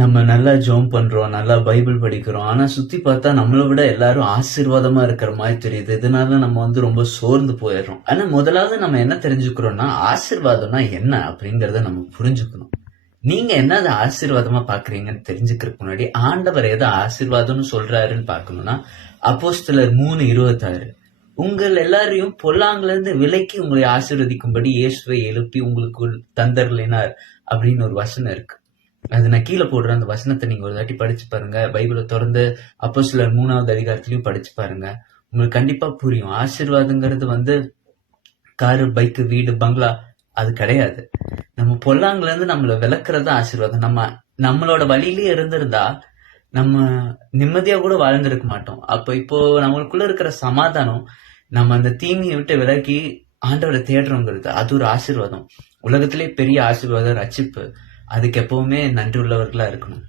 நம்ம நல்லா ஜோம் பண்றோம் நல்லா பைபிள் படிக்கிறோம். ஆனா சுத்தி பார்த்தா நம்மளை விட எல்லாரும் ஆசீர்வாதமா இருக்கிற மாதிரி தெரியுது. இதனால நம்ம வந்து ரொம்ப சோர்ந்து போயிடுறோம். ஆனா முதலாவது நம்ம என்ன தெரிஞ்சுக்கிறோம்னா ஆசீர்வாதம்னா என்ன அப்படிங்கறத நம்ம புரிஞ்சுக்கணும். நீங்க என்னது ஆசீர்வாதமா பாக்குறீங்கன்னு தெரிஞ்சுக்கிறதுக்கு முன்னாடி ஆண்டவர் எதை ஆசீர்வாதம்னு சொல்றாருன்னு பாக்கணும்னா அப்போஸ்தலர் மூணு இருபத்தாறு. உங்கள் எல்லாரையும் பொல்லாங்குல இருந்து விலைக்கு உங்களை ஆசீர்வதிக்கும்படி இயேசுவை எழுப்பி உங்களுக்கு தந்தர்லினார் அப்படின்னு ஒரு வசனம் இருக்கு. அது நான் கீழே போடுற அந்த வசனத்தை நீங்க ஒரு தாட்டி படிச்சு பாருங்க. பைபிளை திறந்து அப்போ சிலர் மூணாவது அதிகாரத்திலயும் படிச்சு பாருங்க. உங்களுக்கு கண்டிப்பா புரியும். ஆசீர்வாதங்கிறது வந்து காரு பைக்கு வீடு பங்களா அது கிடையாது. நம்ம பொல்லாங்குல இருந்து நம்மள விளக்குறது தான் ஆசீர்வாதம். நம்ம நம்மளோட வழியிலேயே இருந்திருந்தா நம்ம நிம்மதியா கூட வாழ்ந்திருக்க மாட்டோம். அப்ப இப்போ நம்மளுக்குள்ள இருக்கிற சமாதானம் நம்ம அந்த தீமையை விட்டு விலகி ஆண்டவரை தேடுறோங்கிறது அது ஒரு ஆசீர்வாதம். உலகத்திலே பெரிய ஆசீர்வாதம் ரச்சிப்பு அதுக்கு எப்பவுமே நன்றி உள்ளவர்களாக இருக்கணும்.